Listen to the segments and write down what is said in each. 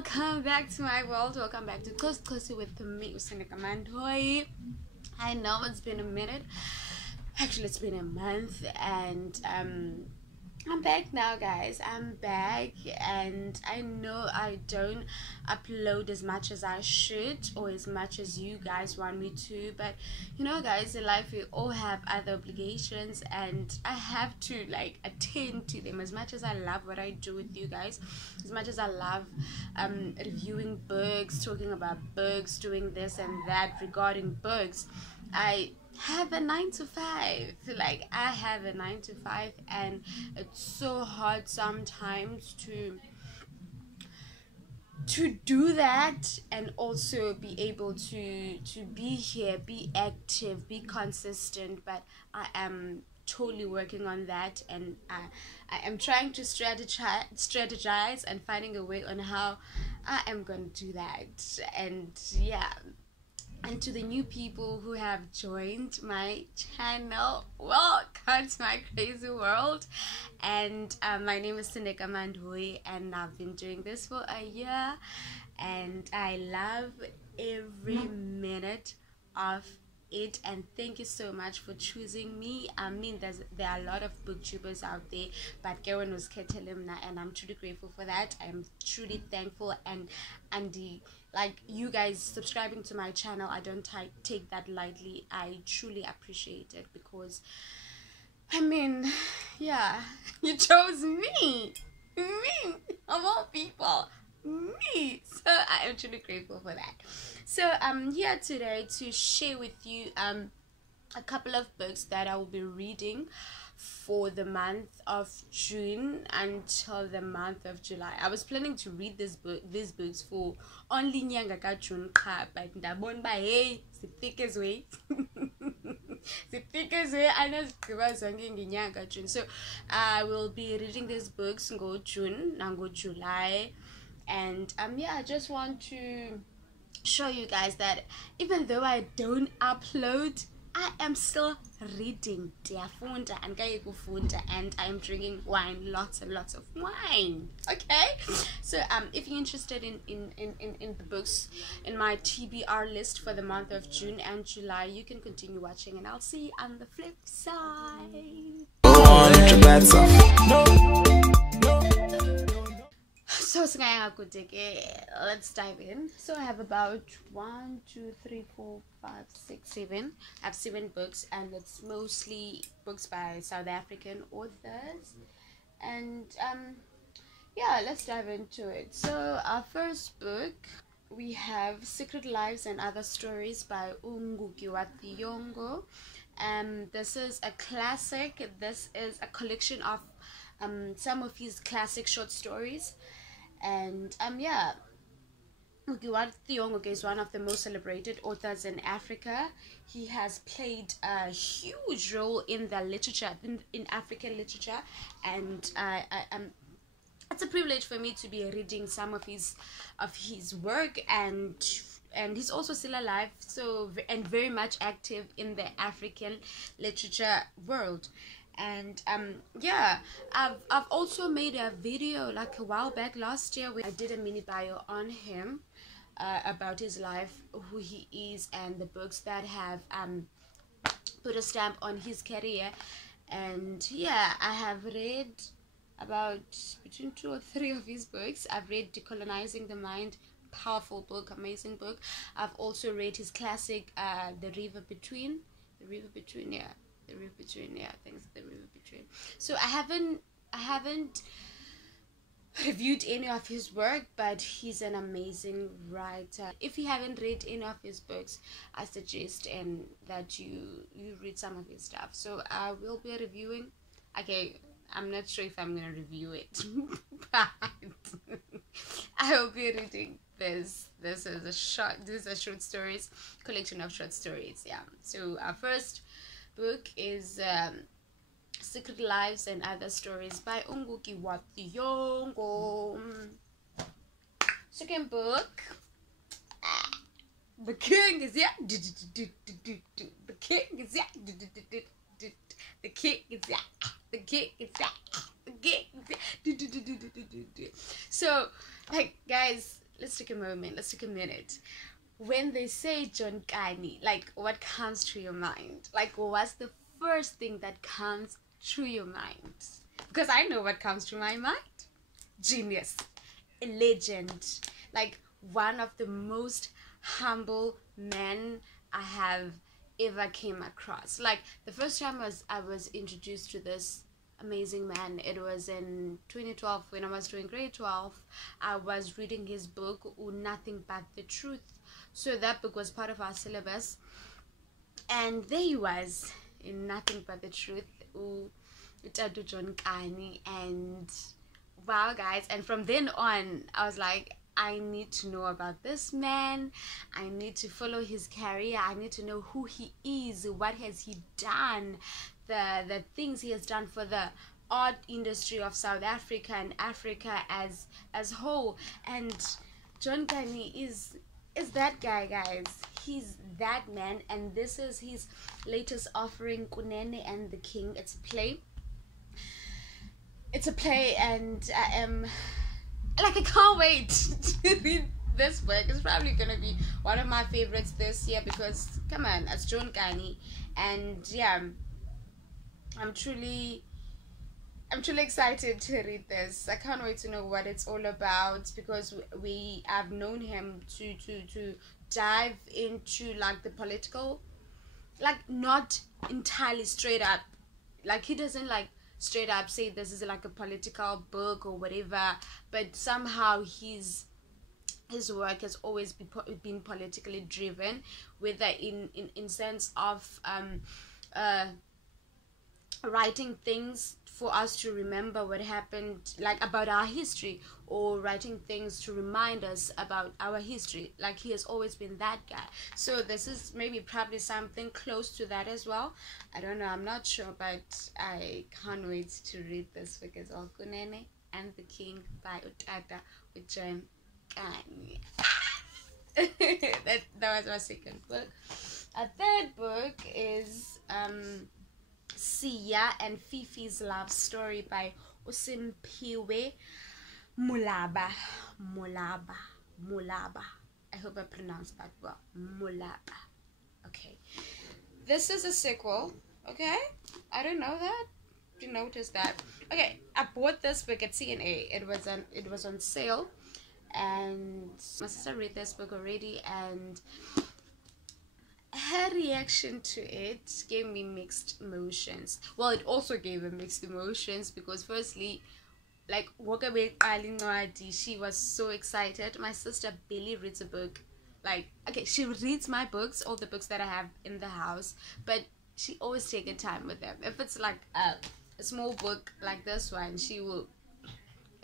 welcome back to my world. Welcome back to Close with me, Usenekamandoy. I know it's been a minute. Actually, it's been a month, and I'm back now, guys. I'm back, and I know I don't upload as much as I should or as much as you guys want me to, but you know, guys, in life we all have other obligations, and I have to attend to them. As much as I love what I do with you guys, as much as I love reviewing books, talking about books, doing this and that regarding books, I have a 9 to 5. I have a 9 to 5, and it's so hard sometimes to do that and also be able to be here, be active, be consistent. But I am totally working on that, and I am trying to strategize and finding a way on how I am going to do that. And yeah, and to the new people who have joined my channel, welcome to my crazy world. And my name is Sindeka Mandhui, and I've been doing this for a year, and I love every minute of it. And thank you so much for choosing me. I mean, there are a lot of booktubers out there, but Karen was Ketelimna, and I'm truly grateful for that. I'm truly thankful, and you guys subscribing to my channel, I don't take that lightly. I truly appreciate it, because I mean, yeah, you chose me of all people, me. So I am truly grateful for that. So I'm here today to share with you a couple of books that I will be reading for the month of June until the month of July. I was planning to read these books for only nyanga ka June, but ndabona ba hey sifike way. I know it's June. So I will be reading these books go June and go July. And yeah, I just want to show you guys that even though I don't upload, I am still reading, and I'm drinking wine, lots and lots of wine. Okay, so if you're interested in the books in my TBR list for the month of June and July, you can continue watching, and I'll see you on the flip side. So let's dive in. So I have about 1, 2, 3, 4, 5, 6, 7. I have 7 books, and it's mostly books by South African authors. And yeah, let's dive into it. So our first book, we have Secret Lives and Other Stories by Ngugi wa Thiong'o. This is a classic. This is a collection of some of his classic short stories. And yeah, Ngugi wa Thiong'o is one of the most celebrated authors in Africa. He has played a huge role in the literature, in African literature, and it's a privilege for me to be reading some of his work, and he's also still alive, so, and very much active in the African literature world. And yeah, I've also made a video like a while back last year where I did a mini bio on him, about his life, who he is, and the books that have put a stamp on his career. And yeah, I have read about between 2 or 3 of his books. I've read Decolonizing the Mind, powerful book, amazing book. I've also read his classic The River Between, yeah. The River Between, yeah, things The River Between. So I haven't reviewed any of his work, but he's an amazing writer. If you haven't read any of his books, I suggest that you read some of his stuff. So I will be reviewing. Okay, I'm not sure if I'm gonna review it, but I will be reading this. These are short stories, collection of short stories. Yeah. So our first book is Secret Lives and Other Stories by Ngugi wa Thiong'o. Second book, The King is here. The King is here. The King is here. The King is here. The King is here. So, guys, take a moment, let's take a minute. When they say John Kani, like, what comes to your mind? Like, what's the first thing that comes to your mind? Because I know what comes to my mind. Genius, a legend, like one of the most humble men I have ever came across. Like, the first time I was introduced to this amazing man, it was in 2012 when I was doing grade 12. I was reading his book, Nothing But the Truth. So that book was part of our syllabus, and there he was in Nothing But the Truth, Utadu John Kani. And wow, guys, and from then on I was like, I need to know about this man. I need to follow his career. I need to know who he is, what has he done, the things he has done for the art industry of South Africa and Africa as whole. And John Kani is that guy, guys. He's that man. And this is his latest offering, Kunene and the King. It's a play, and I am like, I can't wait to read this book. It's probably gonna be one of my favorites this year, because come on, it's John Kani. And yeah, I'm truly excited to read this. I can't wait to know what it's all about, because we have known him to dive into like the political, like not entirely straight up, like he doesn't like straight up say this is like a political book or whatever, but somehow his work has always been politically driven, whether in sense of writing things for us to remember what happened, like about our history, or writing things to remind us about our history. Like, he has always been that guy. So this is maybe probably something close to that as well. I don't know, I'm not sure, but I can't wait to read this book as well. Kunene and the King by Utata with John Kani. that was my second book. A third book is Sia and Fifi's love story by Usimpiwe Mulaba. I hope I pronounced that well. Mulaba. Okay. This is a sequel. Okay? I don't know that. You notice that. Okay, I bought this book at CNA. It was on sale, and my sister read this book already, and her reaction to it gave me mixed emotions. Well, it also gave her mixed emotions, because firstly, like, she was so excited. My sister barely reads a book. Like, okay, she reads my books, all the books that I have in the house, but she always takes time with them. If it's like a small book like this one, she would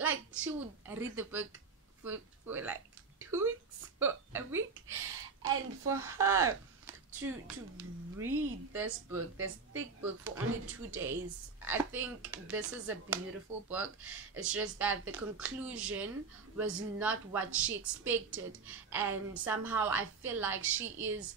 read the book for like 2 weeks or a week. And for her to read this book, this thick book, for only 2 days, I think this is a beautiful book. It's just that the conclusion was not what she expected, and somehow I feel like she's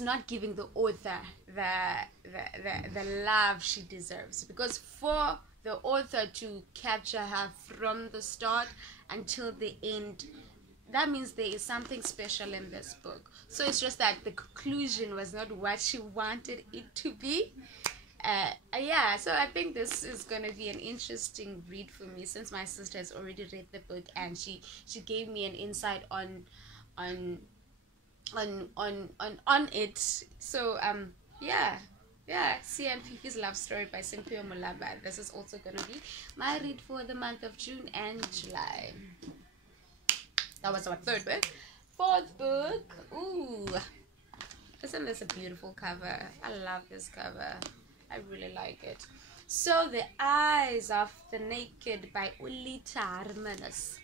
not giving the author the love she deserves, because for the author to capture her from the start until the end, that means there is something special in this book. So it's just that the conclusion was not what she wanted it to be. Yeah, so I think this is gonna be an interesting read for me, since my sister has already read the book, and she gave me an insight on it. So yeah, CM Fifi's love story by Simpio Mulaba. This is also gonna be my read for the month of June and July. That was our third book. Fourth book, ooh, isn't this a beautiful cover? I love this cover. I really like it. So, The Eyes of the Naked by Ulita Hermanus.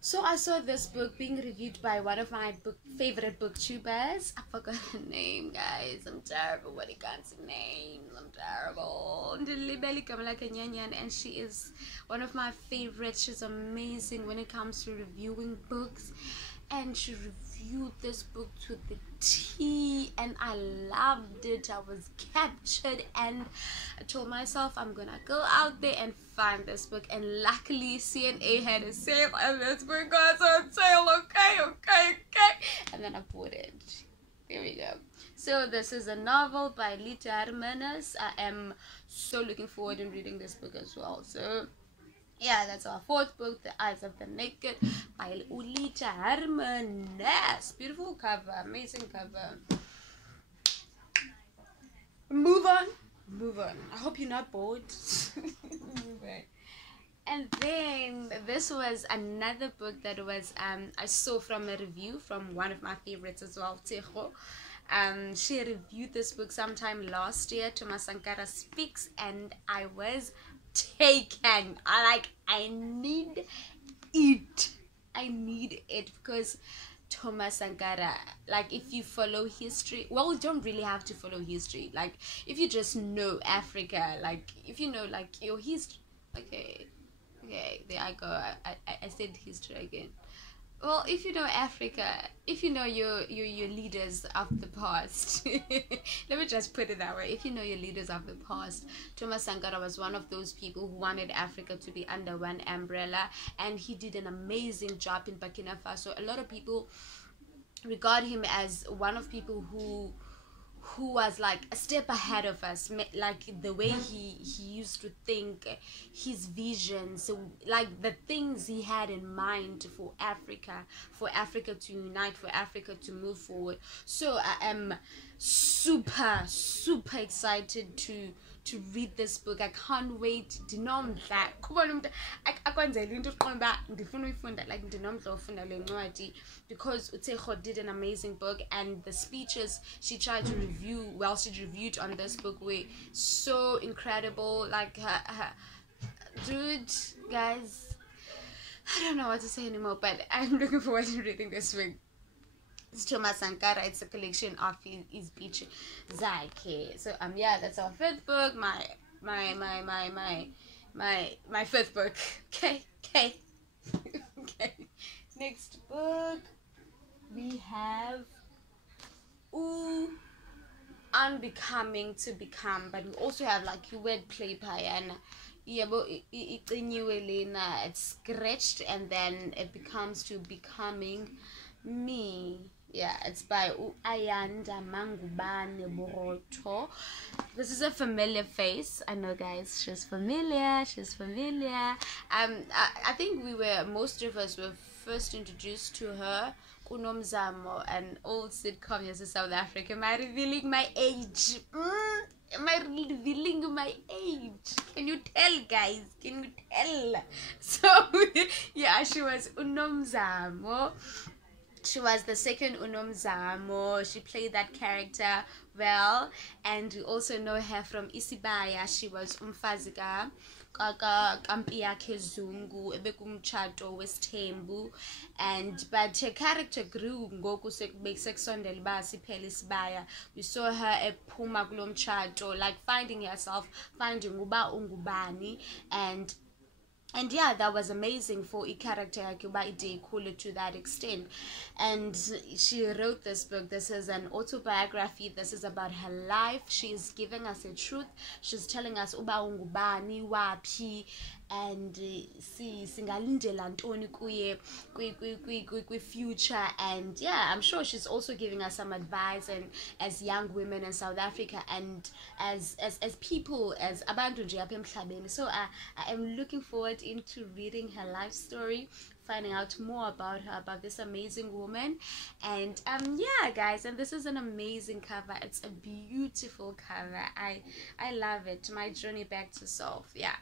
So I saw this book being reviewed by one of my favorite booktubers. I forgot her name, guys. I'm terrible when it comes to names. I'm terrible. And she is one of my favorites. She's amazing when it comes to reviewing books. And she reviewed this book to the T. and I loved it. I was captured, and I told myself I'm gonna go out there and find this book. And luckily CNA had a sale and this book was on sale. Okay, and then I bought it. There we go. So this is a novel by Lita Hermanas. I am so looking forward to reading this book as well. So yeah, that's our fourth book, The Eyes of the Naked by Lita Hermanas. Beautiful cover, amazing cover. Move on. I hope you're not bored. Move on. And then this was another book that was I saw from a review from one of my favorites as well, Tejo. She reviewed this book sometime last year, Phuma Sankara Speaks, and I was taken. I need it because Phuma Sankara, like, if you follow history, well, you don't really have to follow history. Like, if you just know Africa, like, if you know, like, your history, okay, there I go. I said history again. Well, if you know Africa, if you know your leaders of the past, let me just put it that way. If you know your leaders of the past, Phuma Sankara was one of those people who wanted Africa to be under one umbrella, and he did an amazing job in Burkina Faso. A lot of people regard him as one of people who was like a step ahead of us, like the way he used to think, his vision, so like the things he had in mind for Africa to unite, for Africa to move forward. So I am super excited to read this book. I can't wait. Because Utejo did an amazing book, and the speeches she tried to review, well, she reviewed on this book, were so incredible. Like her dude, guys, I don't know what to say anymore, but I'm looking forward to reading this book. It's Phuma Sankara. It's a collection of his speeches. So yeah, that's our fifth book. My fifth book. Okay. Okay. Next book we have Unbecoming to Become, but we also have like word play payana. It's scratched and then it becomes to Becoming Me. Yeah, it's by Ayanda Mangubane Boroto. This is a familiar face. I know, guys. She's familiar. I think most of us were first introduced to her, Unomzamo, an old sitcom here in South Africa. Am I revealing my age? Am I revealing my age? Can you tell, guys? Can you tell? So, yeah, she was Unomzamo. She was the second Unomzamo. She played that character well, and we also know her from Isibaya. She was Umfazika kampi yakhe Zungu ebekumtshato wesithembu, but her character grew ngoku sekusondela uba siphele Isibaya. We saw her ephuma kulo mtshato, like finding herself, finding uba ungubani, and yeah, that was amazing for a character to that extent. And she wrote this book. This is an autobiography. This is about her life. She's giving us a truth. She's telling us uba ungubani wapi, and singalindela ntoni kuye kwi future. And yeah, I'm sure she's also giving us some advice, and as young women in South Africa, and as people, as abantu nje apha emhlabeni. So I am looking forward into reading her life story, finding out more about her, about this amazing woman. And yeah, guys, and this is an amazing cover. It's a beautiful cover. I love it. My journey back to self. Yeah.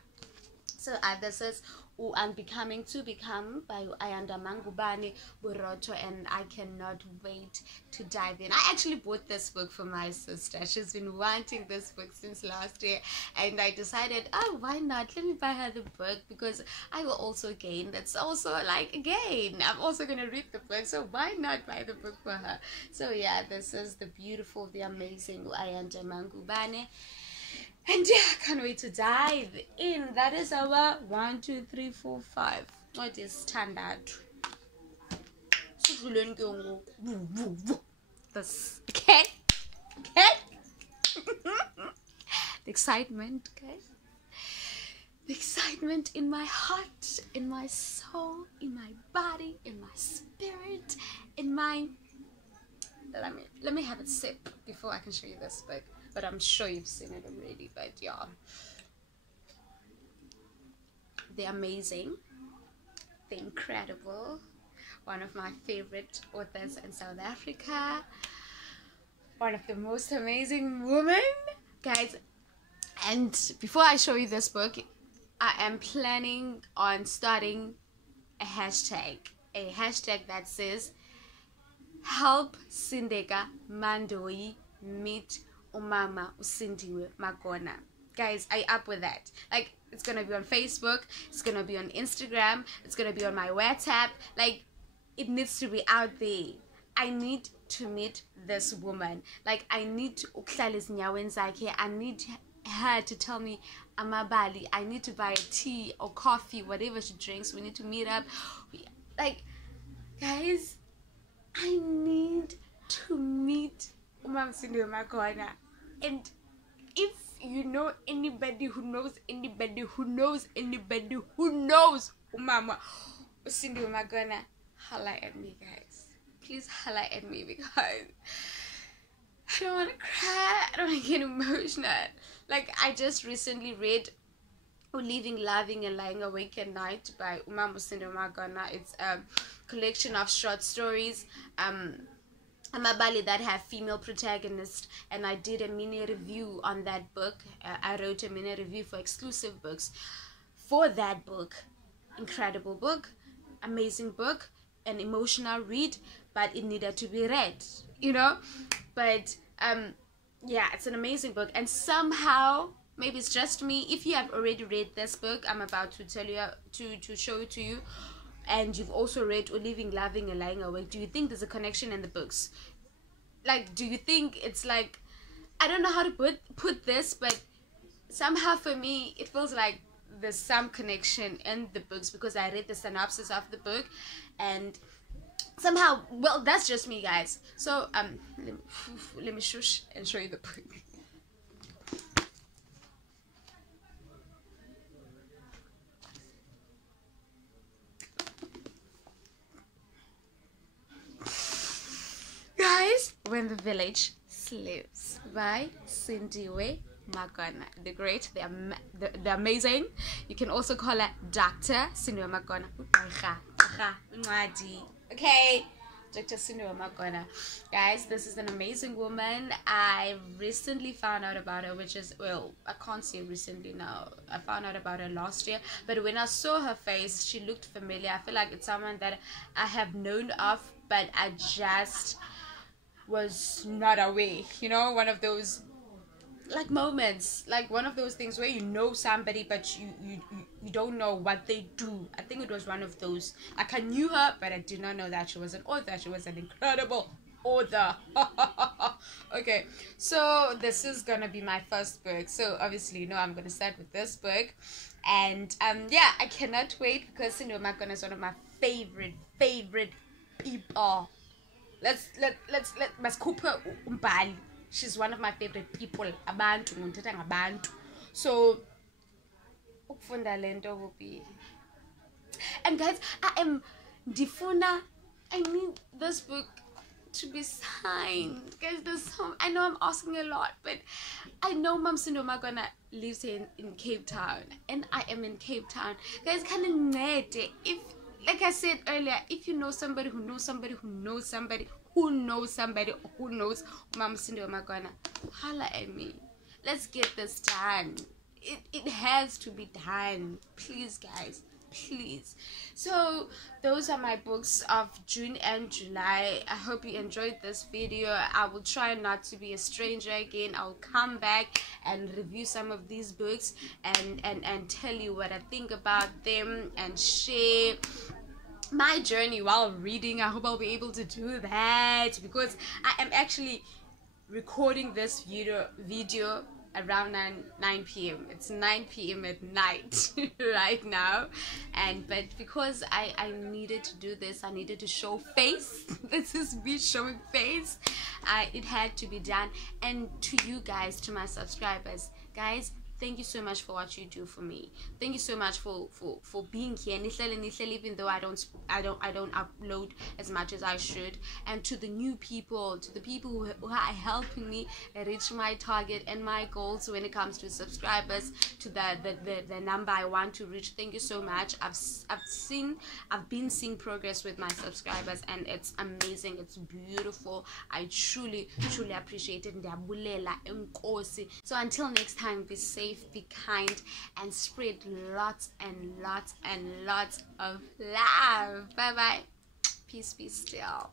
So this is Unbecoming to Become by Ayanda Mangubane Boroto, and I cannot wait to dive in. I actually bought this book for my sister. She's been wanting this book since last year, and I decided, oh, why not? Let me buy her the book, because I will also gain. That's also like, again, I'm also going to read the book, so why not buy the book for her? So yeah, this is the beautiful, the amazing Ayanda Mangubane. And yeah, I can't wait to dive in. That is our 1, 2, 3, 4, 5. What is standard? This, okay? excitement, guys. The excitement in my heart, in my soul, in my body, in my spirit, in my... Let me have a sip before I can show you this book. But I'm sure you've seen it already. But yeah, they're amazing. They're incredible. One of my favorite authors in South Africa. One of the most amazing women, guys. And before I show you this book, I am planning on starting a hashtag that says help Sindeka Mandoi meet Umama Usindiwe Magona. Guys, I up with that. Like, it's gonna be on Facebook, it's gonna be on Instagram, it's gonna be on my WhatsApp. Like, it needs to be out there. I need to meet this woman. Like, I need to I need her to tell me Amabali. I need to buy a tea or coffee, whatever she drinks. We need to meet up. Like, guys, I need to meet Umam Sindiwe Magona. And if you know anybody who knows anybody who knows anybody who knows Umama Sindiwe Magona, holla at me, guys. Please holla at me, because I don't want to cry. I don't want to get emotional. Like, I just recently read Living, Loving, and Lying Awake at Night by Umama Sindiwe Magona. It's a collection of short stories Amabali that have female protagonists, and I did a mini review on that book. I wrote a mini review for exclusive books for that book. Incredible book, amazing book, an emotional read, but it needed to be read, you know. But yeah, it's an amazing book. And somehow, maybe it's just me, if you have already read this book I'm about to tell you, to show it to you, and you've also read Living, Loving, and Lying Awake, do you think there's a connection in the books? Like, do you think it's like, I don't know how to put this, but somehow for me it feels like there's some connection in the books, because I read the synopsis of the book, and somehow, well, that's just me, guys. So let me shush and show you the book. Guys, When the Village Sleeps by Sindiwe Magona. The great, the amazing. You can also call her Dr. Sindiwe Magona. Okay, Dr. Sindiwe Magona. Guys, this is an amazing woman. I recently found out about her, which is, well, I can't say recently now. I found out about her last year, but when I saw her face, she looked familiar. I feel like it's someone that I have known of, but I just was not aware, you know, one of those like moments, like one of those things where you know somebody but you don't know what they do. I think it was one of those. Like, I knew her, but I did not know that she was an author. She was an incredible author. Okay, so this is gonna be my first book, so obviously, you know, I'm gonna start with this book. And yeah, I cannot wait, because Sindiwe Magona is one of my favorite people. Let's Maskupa Umbali. She's one of my favorite people. Abantu. So ukufunda lento will be. And guys, I need this book to be signed. Guys, I know I'm asking a lot, but I know Mam Sindiwe Magona lives here in Cape Town, and I am in Cape Town. Guys, if, like I said earlier, if you know somebody who knows somebody who knows somebody who knows somebody who knows Mama Sindiwe Magona, holla at me. Let's get this done. It has to be done. Please, guys. Please. So those are my books of June and July. I hope you enjoyed this video. I will try not to be a stranger again. I'll come back and review some of these books and tell you what I think about them and share my journey while reading. I hope I'll be able to do that, because I am actually recording this video around 9 p.m. It's 9 p.m. at night right now, but because I needed to do this, I needed to show face. This is me showing face. It had to be done. And to you guys, to my subscribers, guys, thank you so much for what you do for me. Thank you so much for being here. Even though I don't upload as much as I should. And to the new people, to the people who are helping me reach my target and my goals when it comes to subscribers, to the number I want to reach. Thank you so much. I've been seeing progress with my subscribers, and it's amazing. It's beautiful. I truly appreciate it. So until next time, be safe, be kind, and spread lots and lots and lots of love. Bye bye. Peace be still.